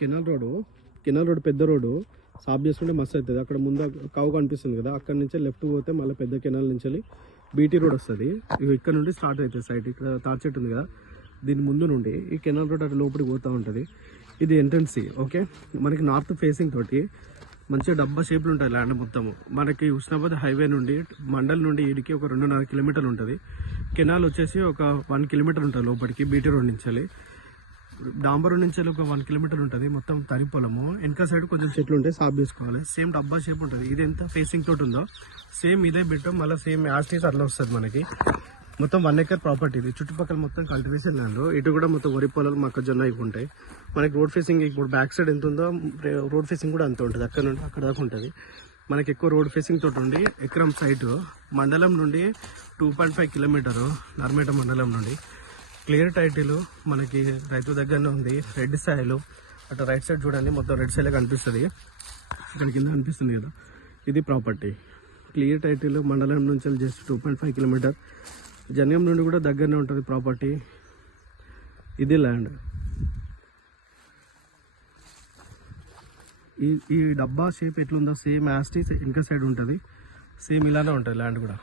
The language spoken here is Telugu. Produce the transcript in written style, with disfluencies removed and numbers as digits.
కెనాల్ రోడ్ పెద్ద రోడ్డు సాఫ్ చేసుకుంటే మస్తు అవుతుంది. అక్కడ ముందు కావు కనిపిస్తుంది కదా, అక్కడ నుంచి లెఫ్ట్ పోతే మళ్ళీ పెద్ద కెనాల్ నుంచి బీటీ రోడ్ వస్తుంది. ఇవి ఇక్కడ నుండి స్టార్ట్ అవుతుంది సైడ్. ఇక్కడ తార్ చెట్టు ఉంది కదా, దీని ముందు నుండి ఈ కెనాల్ రోడ్ అటు లోపలికి పోతూ ఉంటుంది. ఇది ఎంట్రన్స్. ఓకే, మనకి నార్త్ ఫేసింగ్ తోటి మంచిగా డబ్బా షేప్లు ఉంటాయి ల్యాండ్ మొత్తము. మనకి ఉస్నాబాద్ హైవే నుండి మండల్ నుండి ఈడికి ఒక 2.5 కిలోమీటర్లు ఉంటుంది. కెనాల్ వచ్చేసి ఒక 1 కిలోమీటర్ ఉంటుంది లోపలికి. బీటీ రోడ్ నుంచి డాంబర్ నుంచి ఒక 1 కిలోమీటర్ ఉంటుంది. మొత్తం తరి పొలము. వెనక సైడ్ కొంచెం చెట్లు ఉంటాయి, సాఫ్ చేసుకోవాలి. సేమ్ డబ్బా షేప్ ఉంటుంది. ఇది ఎంత ఫేసింగ్ తోటి ఉందో సేమ్ ఇదే పెట్టాం. మళ్ళీ సేమ్ యాస్టీస్ అట్లా వస్తుంది మనకి. మొత్తం 1 ఎకర్ ప్రాపర్టీ. ఇది చుట్టుపక్కల మొత్తం కల్టివేషన్ ల్యాండ్. ఇటు కూడా మొత్తం వరి పొలాలు, మొక్కజొన్న ఇవి ఉంటాయి. మనకి రోడ్ ఫేసింగ్ ఇప్పుడు బ్యాక్ సైడ్ ఎంత ఉందో రోడ్ ఫేసింగ్ కూడా అంత ఉంటుంది. అక్కడ నుండి అక్కడ దాకా ఉంటుంది. మనకి ఎక్కువ రోడ్ ఫేసింగ్ తోటి ఉండి ఎకరం సైట్ మండలం నుండి 2.5 కిలోమీటరు నర్మేట మండలం నుండి. క్లియర్ టైటిల్ మనకి రైతు దగ్గరనే ఉంది. రెడ్ సాయిల్ అటు రైట్ సైడ్ చూడండి, మొత్తం రెడ్ సైడ్ కనిపిస్తుంది. ఇక్కడ కింద కనిపిస్తుంది కదా, ఇది ప్రాపర్టీ. క్లియర్ టైటిల్ మండలం నుంచి జస్ట్ 2.5 కిలోమీటర్. జన్యం నుండి కూడా దగ్గరనే ఉంటుంది ప్రాపర్టీ. ఇది ల్యాండ్. ఈ డబ్బా షేప్ ఎట్లుందో సేమ్ యాస్టీస్ ఇంకా సైడ్ ఉంటుంది. సేమ్ ఇలానే ఉంటుంది ల్యాండ్ కూడా.